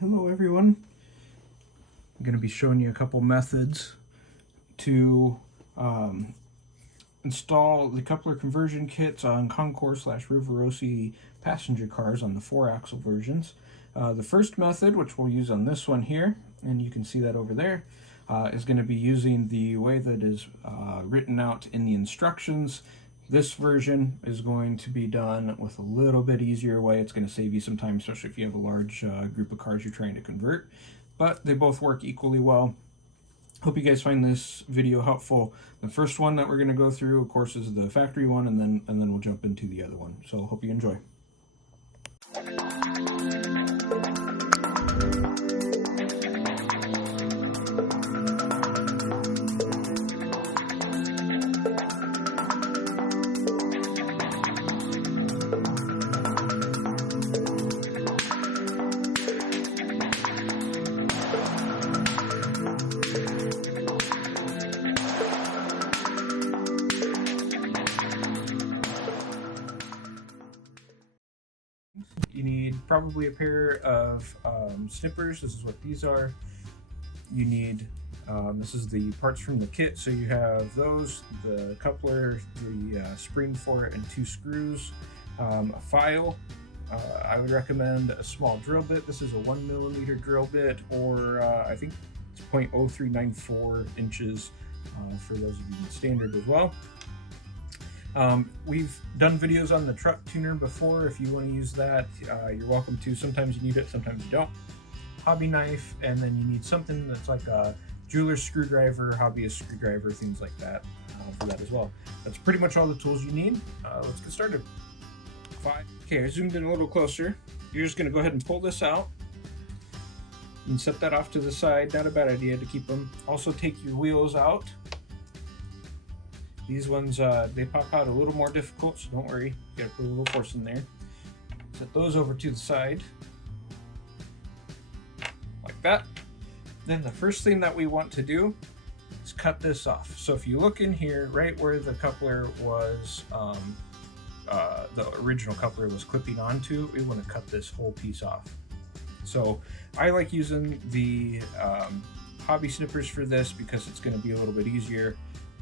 Hello everyone. I'm going to be showing you a couple methods to install the coupler conversion kits on Con-Cor / Riverosi passenger cars on the 4-axle versions. The first method, which we'll use on this one here, and you can see that over there, is going to be using the way that is written out in the instructions. This version is going to be done with a little bit easier way. It's going to save you some time, especially if you have a large group of cars you're trying to convert. But they both work equally well. Hope you guys find this video helpful. The first one that we're going to go through, of course, is the factory one, and then we'll jump into the other one. So hope you enjoy. You need probably a pair of snippers. This is what these are. You need, this is the parts from the kit. So you have those, the coupler, the spring for it, and 2 screws, a file. I would recommend a small drill bit. This is a 1mm drill bit, or I think it's 0.0394 inches for those of you in standard as well. We've done videos on the truck tuner before. If you want to use that, you're welcome to. Sometimes you need it, sometimes you don't. Hobby knife, and then you need something that's like a jeweler's screwdriver, hobbyist screwdriver, things like that for that as well. That's pretty much all the tools you need. Let's get started. Okay, I zoomed in a little closer. You're just going to go ahead and pull this out. You can set that off to the side. Not a bad idea to keep them. Also take your wheels out. These ones, they pop out a little more difficult, so don't worry. You gotta put a little force in there. Set those over to the side. Like that. Then the first thing that we want to do is cut this off. So if you look in here, right where the coupler was, the original coupler was clipping onto, we want to cut this whole piece off. So I like using the hobby snippers for this because it's going to be a little bit easier.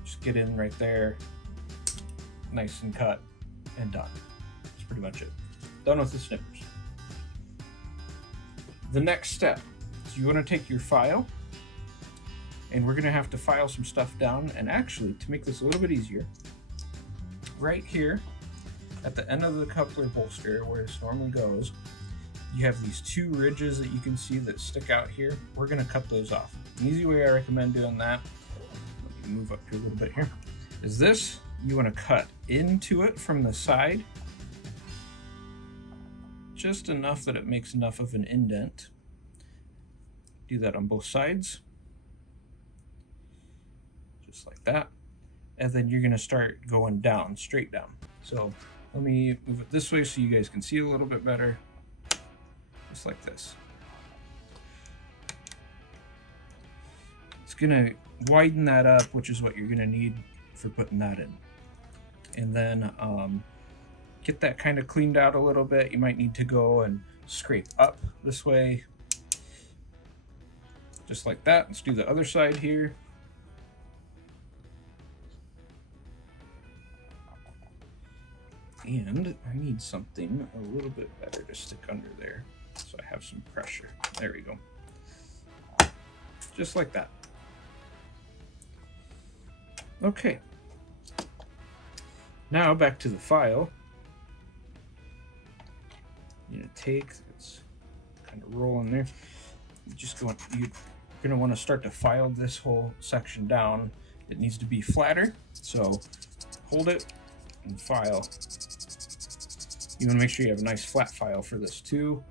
Just get in right there, nice and cut, and done. That's pretty much it. Done with the snippers. The next step is you want to take your file, and we're going to have to file some stuff down. And actually, to make this a little bit easier, right here at the end of the coupler bolster where this normally goes, you have these 2 ridges that you can see that stick out here. We're going to cut those off. An easy way I recommend doing that, move up here a little bit here, is this. You want to cut into it from the side, just enough that it makes enough of an indent. Do that on both sides, just like that. And then you're going to start going down, straight down. So let me move it this way so you guys can see a little bit better, just like this. It's going to widen that up, which is what you're going to need for putting that in. And then get that kind of cleaned out a little bit. You might need to go and scrape up this way, just like that. Let's do the other side here. And I need something a little bit better to stick under there, so I have some pressure. There we go. Just like that. Okay, now back to the file. You're kind of rolling there. You're gonna want to start to file this whole section down. It needs to be flatter, so hold it and file. You want to make sure you have a nice flat file for this too.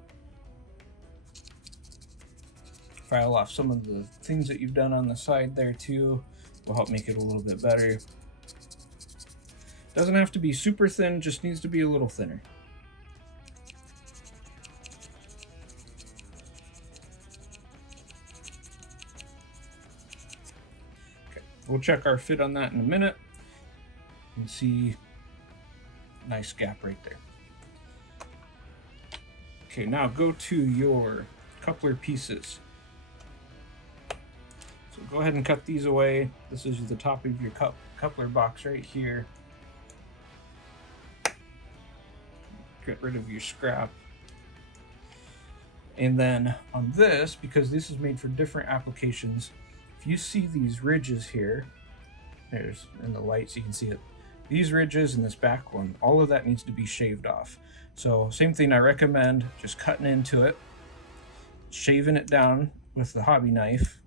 File off some of the things that you've done on the side there too. Will help make it a little bit better. Doesn't have to be super thin, just needs to be a little thinner. Okay, we'll check our fit on that in a minute. You can see nice gap right there. Okay, now go to your coupler pieces. So go ahead and cut these away. This is the top of your coupler box right here. Get rid of your scrap. And then on this, because this is made for different applications, if you see these ridges here, there's in the light so you can see it, these ridges and this back one, all of that needs to be shaved off. So same thing, I recommend just cutting into it, shaving it down with the hobby knife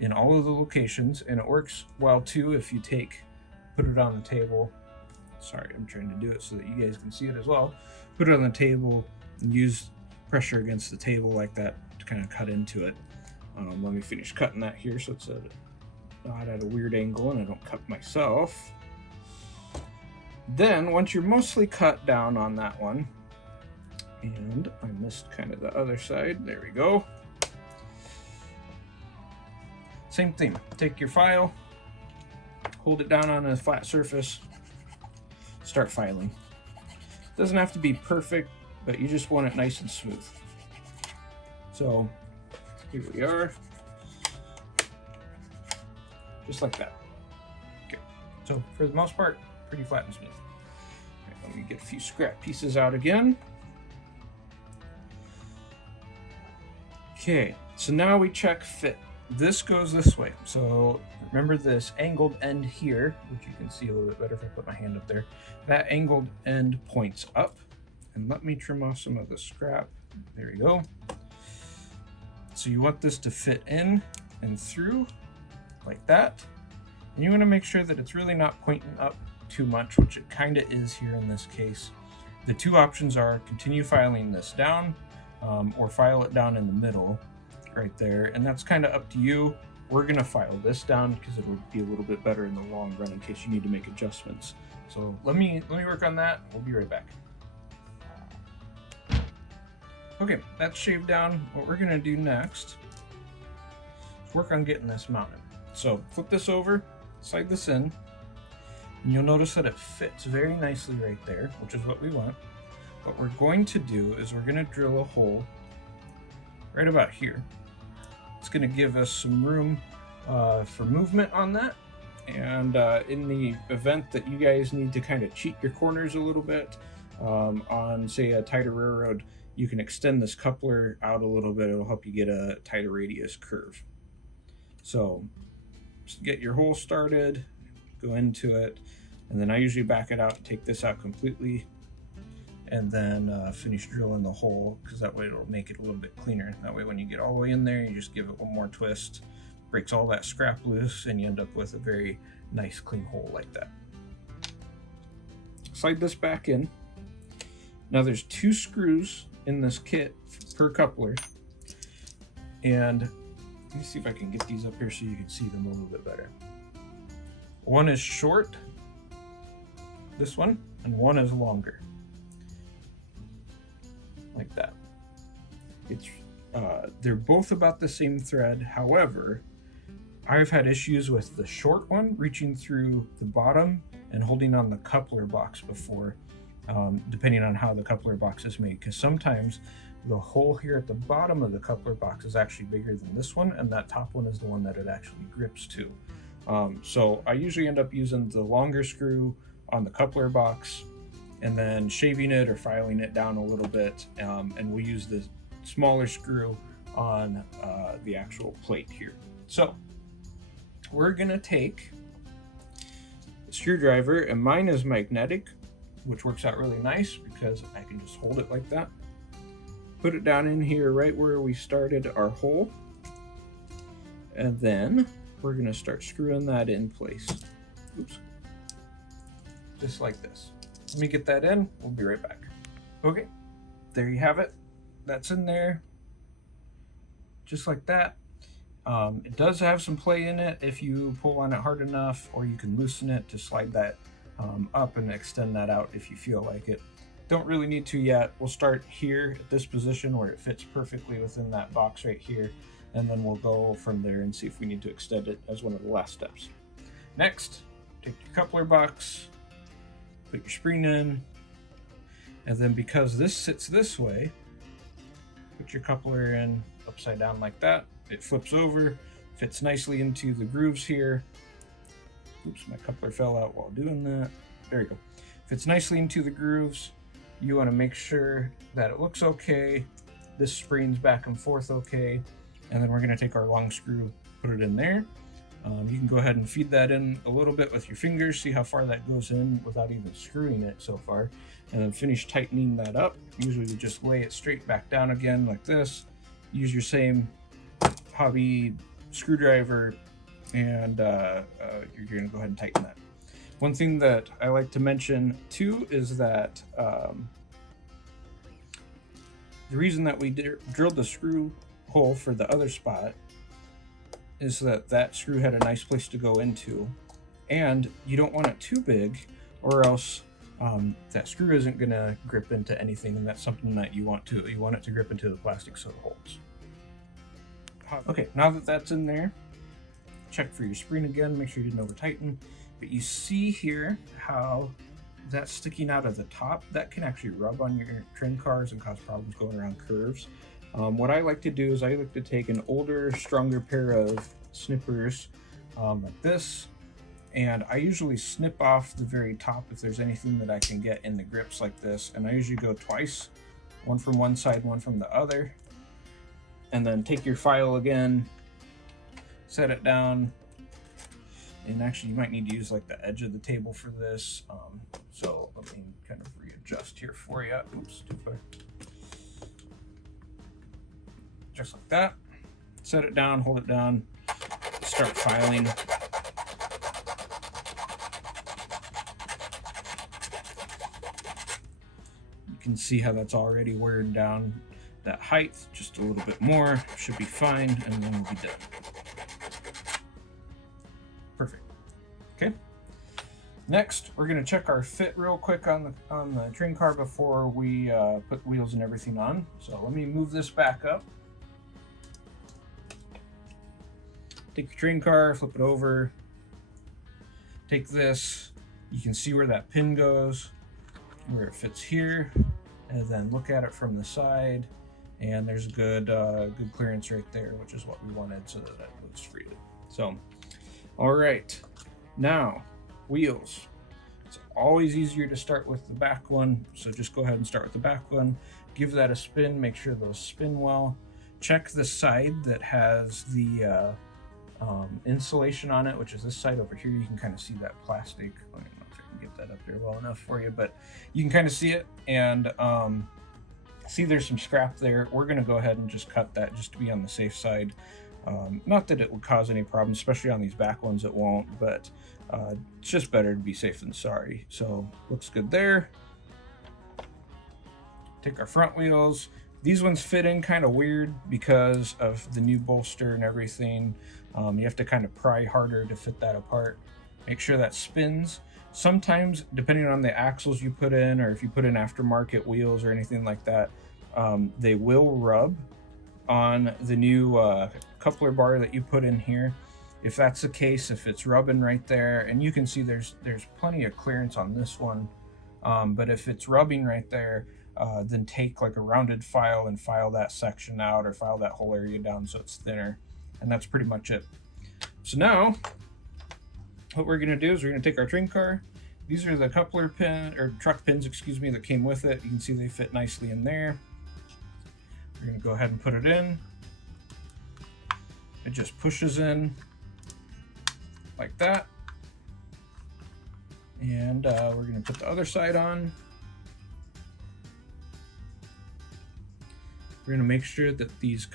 in all of the locations, and it works well too if you put it on the table. Sorry, I'm trying to do it so that you guys can see it as well. Put it on the table and use pressure against the table like that to kind of cut into it. Let me finish cutting that here so it's not at a weird angle and I don't cut myself. Then once you're mostly cut down on that one, and I missed kind of the other side, there we go. Same thing, take your file, hold it down on a flat surface, start filing. Doesn't have to be perfect, but you just want it nice and smooth. So here we are, just like that. Okay, so for the most part, pretty flat and smooth. Okay, let me get a few scrap pieces out again. Okay, so now we check fit. This goes this way. So remember this angled end here, which you can see a little bit better if I put my hand up there. That angled end points up. And let me trim off some of the scrap. There we go. So you want this to fit in and through like that. And you want to make sure that it's really not pointing up too much, which it kind of is here in this case. The two options are continue filing this down or file it down in the middle right there. And that's kind of up to you. We're going to file this down because it will be a little bit better in the long run in case you need to make adjustments. So let me work on that. We'll be right back. Okay, that's shaved down. What we're gonna do next is work on getting this mounted. So flip this over, slide this in, and you'll notice that it fits very nicely right there, which is what we want. What we're going to do is we're gonna drill a hole right about here. It's gonna give us some room for movement on that. And in the event that you guys need to kind of cheat your corners a little bit on, say, a tighter railroad, you can extend this coupler out a little bit. It'll help you get a tighter radius curve. So just get your hole started, go into it, and then I usually back it out, take this out completely, and then finish drilling the hole, because that way it'll make it a little bit cleaner. That way when you get all the way in there, you just give it one more twist, breaks all that scrap loose, and you end up with a very nice clean hole like that. Slide this back in. Now there's 2 screws in this kit per coupler, and let me see if I can get these up here so you can see them a little bit better. One is short, this one, and one is longer, like that. It's they're both about the same thread. However, I've had issues with the short one reaching through the bottom and holding on the coupler box before. Depending on how the coupler box is made, because sometimes the hole here at the bottom of the coupler box is actually bigger than this one, and that top one is the one that it actually grips to. So I usually end up using the longer screw on the coupler box and then shaving it or filing it down a little bit, and we'll use the smaller screw on the actual plate here. So we're gonna take a screwdriver, and mine is magnetic, which works out really nice because I can just hold it like that. Put it down in here right where we started our hole. And then we're gonna start screwing that in place. Oops. Just like this. Let me get that in, we'll be right back. Okay, there you have it. That's in there, just like that. It does have some play in it if you pull on it hard enough, or you can loosen it to slide that up and extend that out if you feel like it. Don't really need to yet. We'll start here at this position where it fits perfectly within that box right here, and then we'll go from there and see if we need to extend it as one of the last steps. Next, take your coupler box, put your spring in, and then because this sits this way, put your coupler in upside down like that. It flips over, fits nicely into the grooves here. Oops, my coupler fell out while doing that. There you go. Fits nicely into the grooves. You want to make sure that it looks okay. This springs back and forth okay. And then we're going to take our long screw, put it in there. You can go ahead and feed that in a little bit with your fingers, see how far that goes in without even screwing it so far. And then finish tightening that up. Usually we just lay it straight back down again like this. Use your same hobby screwdriver, and you're going to go ahead and tighten that. One thing that I like to mention too is that the reason that we drilled the screw hole for the other spot is that screw had a nice place to go into, and you don't want it too big, or else that screw isn't going to grip into anything, and that's something that you want it to grip into the plastic so it holds. Okay, now that that's in there, check for your spring again, make sure you didn't over tighten. But you see here how that's sticking out of the top. That can actually rub on your train cars and cause problems going around curves. What I like to do is I like to take an older, stronger pair of snippers like this, and I usually snip off the very top if there's anything that I can get in the grips like this, and I usually go twice, one from one side, one from the other, and then take your file again, set it down, and actually you might need to use like the edge of the table for this, so let me kind of readjust here for you. Oops, too far. Just like that. Set it down, hold it down, start filing. You can see how that's already wearing down that height just a little bit more. Should be fine, and then we'll be done. Perfect. Okay. Next, we're going to check our fit real quick on the train car before we put wheels and everything on. So let me move this back up. Take your train car, flip it over, take this, you can see where that pin goes, where it fits here, and then look at it from the side, and there's good clearance right there, which is what we wanted so that it was freely. So, all right, now wheels. It's always easier to start with the back one, so just go ahead and start with the back one, give that a spin, make sure those spin well, check the side that has the insulation on it, which is this side over here. You can kind of see that plastic. I don't know if I can get that up there well enough for you, but you can kind of see it, and see there's some scrap there. We're going to go ahead and just cut that just to be on the safe side. Not that it would cause any problems, especially on these back ones it won't, but it's just better to be safe than sorry. So looks good there. Take our front wheels. These ones fit in kind of weird because of the new bolster and everything. You have to kind of pry harder to fit that apart. Make sure that spins. Sometimes, depending on the axles you put in, or if you put in aftermarket wheels or anything like that, they will rub on the new coupler bar that you put in here. If that's the case, if it's rubbing right there, and you can see there's plenty of clearance on this one, but if it's rubbing right there, then take like a rounded file and file that section out, or file that whole area down so it's thinner, and that's pretty much it. So now what we're going to do is we're going to take our train car. These are the coupler pin, or truck pins, excuse me, that came with it. You can see they fit nicely in there. We're going to go ahead and put it in. It just pushes in like that, and we're going to put the other side on. We're going to make sure that these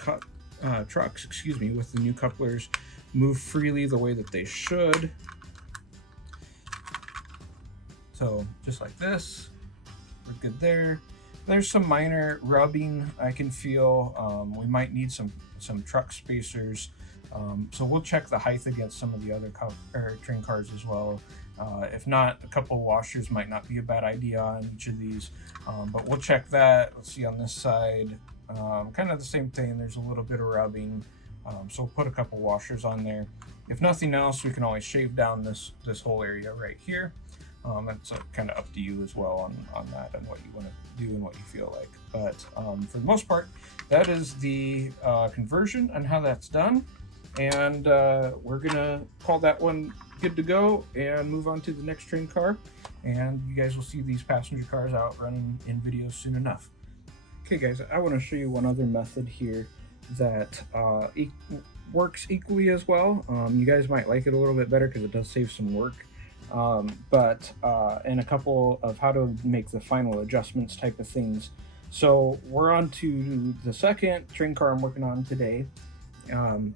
trucks, excuse me, with the new couplers move freely the way that they should. So just like this, we're good there. There's some minor rubbing I can feel. We might need some truck spacers. So we'll check the height against some of the other train cars as well. If not, a couple washers might not be a bad idea on each of these, but we'll check that. Let's see on this side. Kind of the same thing. There's a little bit of rubbing, so we'll put a couple washers on there. If nothing else, we can always shave down this whole area right here. That's kind of up to you as well on that and what you want to do and what you feel like. But for the most part, that is the conversion and how that's done. And we're gonna call that one good to go and move on to the next train car. And you guys will see these passenger cars out running in videos soon enough. Okay guys, I want to show you one other method here that works equally as well. You guys might like it a little bit better because it does save some work. And a couple of how to make the final adjustments type of things. So we're on to the second train car I'm working on today.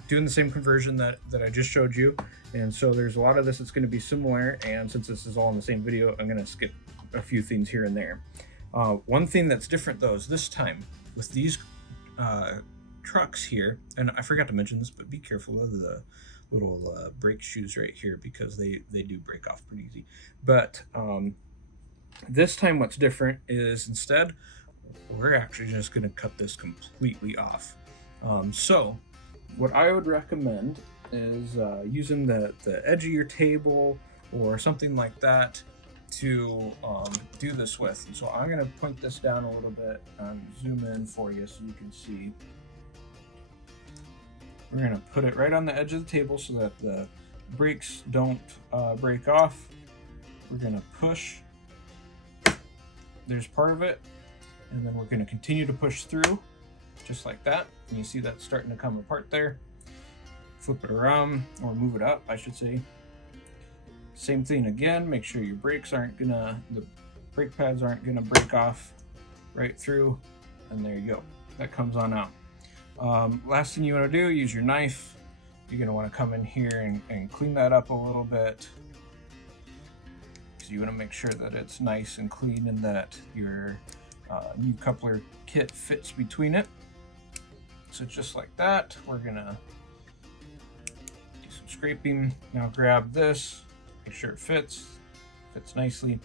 Doing the same conversion that I just showed you, and so there's a lot of this that's going to be similar, and since this is all in the same video, I'm going to skip a few things here and there. One thing that's different though is this time with these trucks here, and I forgot to mention this, but be careful of the little brake shoes right here because they do break off pretty easy. But this time what's different is instead we're actually just going to cut this completely off. So what I would recommend is using the edge of your table or something like that to do this with. And so I'm going to point this down a little bit and zoom in for you so you can see. We're going to put it right on the edge of the table so that the brakes don't break off. We're going to push. There's part of it. And then we're going to continue to push through just like that. And you see that's starting to come apart there. Flip it around, or move it up, I should say. Same thing again. Make sure your brakes aren't the brake pads aren't gonna break off right through. And there you go. That comes on out. Last thing you want to do, use your knife. You're going to want to come in here and clean that up a little bit. So you want to make sure that it's nice and clean and that your new coupler kit fits between it. So just like that, we're going to do some scraping. Now grab this, make sure it fits nicely.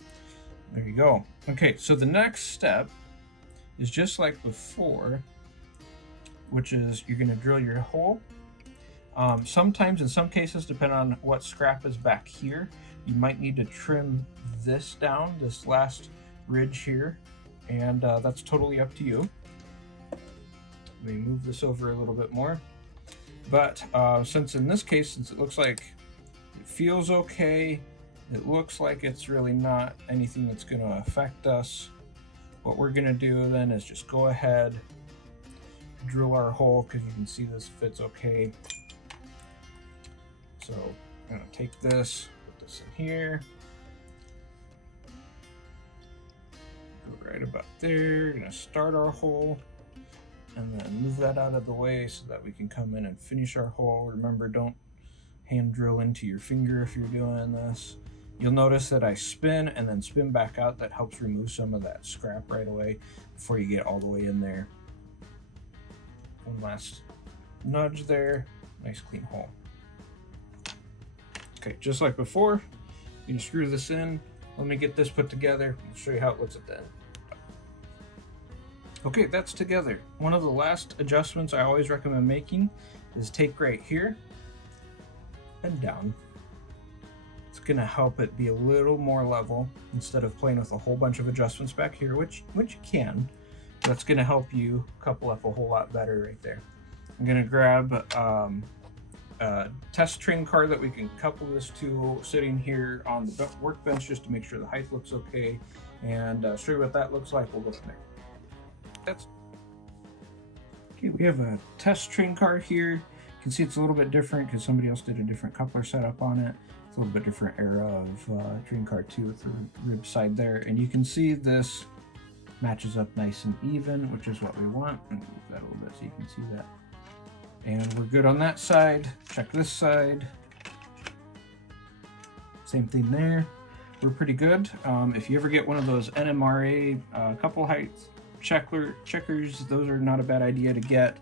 There you go. Okay, so the next step is just like before, which is you're going to drill your hole. Sometimes, in some cases, depending on what scrap is back here, you might need to trim this down, this last ridge here, and that's totally up to you. Let me move this over a little bit more. But since in this case, since it looks like it feels okay, it looks like it's really not anything that's going to affect us, what we're going to do then is just go ahead, drill our hole, because you can see this fits okay. So I'm going to take this, put this in here, go right about there. We're going to start our hole and then move that out of the way so that we can come in and finish our hole. Remember, don't hand drill into your finger if you're doing this. You'll notice that I spin and then spin back out. That helps remove some of that scrap right away before you get all the way in there. One last nudge there. Nice clean hole. Okay, just like before, you can screw this in. Let me get this put together. I'll show you how it looks at the end. Okay, that's together. One of the last adjustments I always recommend making is take right here and down. It's gonna help it be a little more level instead of playing with a whole bunch of adjustments back here, which you can. That's gonna help you couple up a whole lot better right there. I'm gonna grab a test train car that we can couple this to sitting here on the workbench just to make sure the height looks okay, and show you what that looks like. We'll go from there. That's okay. We have a test train car here. You can see it's a little bit different because somebody else did a different coupler setup on it. It's a little bit different era of train car 2 with the rib side there, and you can see this matches up nice and even, which is what we want. Move that a little bit so you can see that. And we're good on that side. Check this side. Same thing there. We're pretty good. If you ever get one of those NMRA couple heights checkers, those are not a bad idea to get,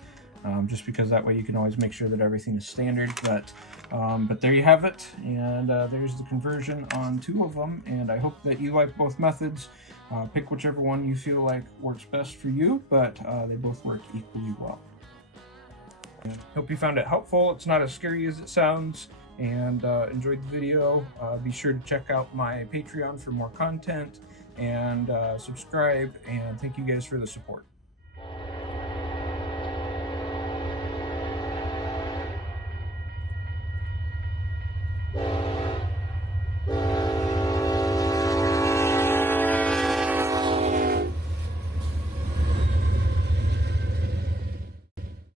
just because that way you can always make sure that everything is standard. But there you have it, and there's the conversion on 2 of them, and I hope that you like both methods. Pick whichever one you feel like works best for you, but they both work equally well. Hope you found it helpful. It's not as scary as it sounds. and enjoyed the video. Be sure to check out my Patreon for more content, and subscribe, and thank you guys for the support.